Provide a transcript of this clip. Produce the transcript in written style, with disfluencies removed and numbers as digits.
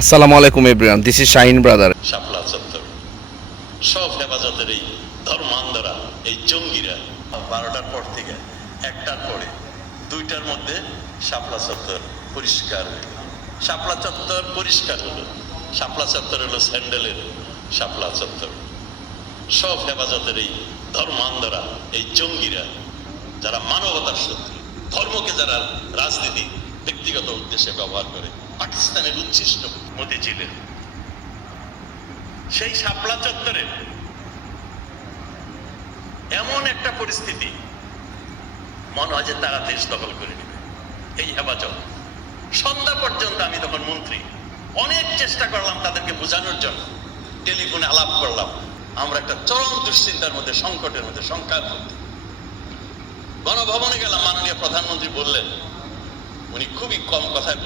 আসসালামু আলাইকুম everyone, this is Shahin brother. Shapla Chattar সব হেফাজতের এই ধর্মান্ধরা, এই জঙ্গিরা 12টার পর থেকে 1টার পরে 2টার মধ্যে শাপলা চত্বর পরিষ্কার হলো। শাপলা চত্বর পরিষ্কার হলো। শাপলা চত্বর হলো স্যান্ডেলের শাপলা চত্বর। সব হেফাজতের এই ধর্মান্ধরা, এই জঙ্গিরা, যারা মানবতার শত্রু, ধর্মকে যারা রাজনীতি ব্যক্তিগত উদ্দেশ্যে ব্যবহার করে, পাকিস্তানের উচ্ছিষ্ট মতিঝিলের সেই শাপলা চত্বরে এমন একটা পরিস্থিতি, মনে হয় যে তারা দেশ দখল করে নেবে। এই হেফাজত সন্ধ্যা পর্যন্ত, আমি তখন মন্ত্রী, অনেক চেষ্টা করলাম তাদেরকে বোঝানোর জন্য, টেলিফোনে আলাপ করলাম। আমরা একটা চরম দুশ্চিন্তার মধ্যে, সংকটের মধ্যে, শঙ্কার মধ্যে। গণভবনে গেলাম, মাননীয় প্রধানমন্ত্রী বললেন, উনি খুবই কম কথায়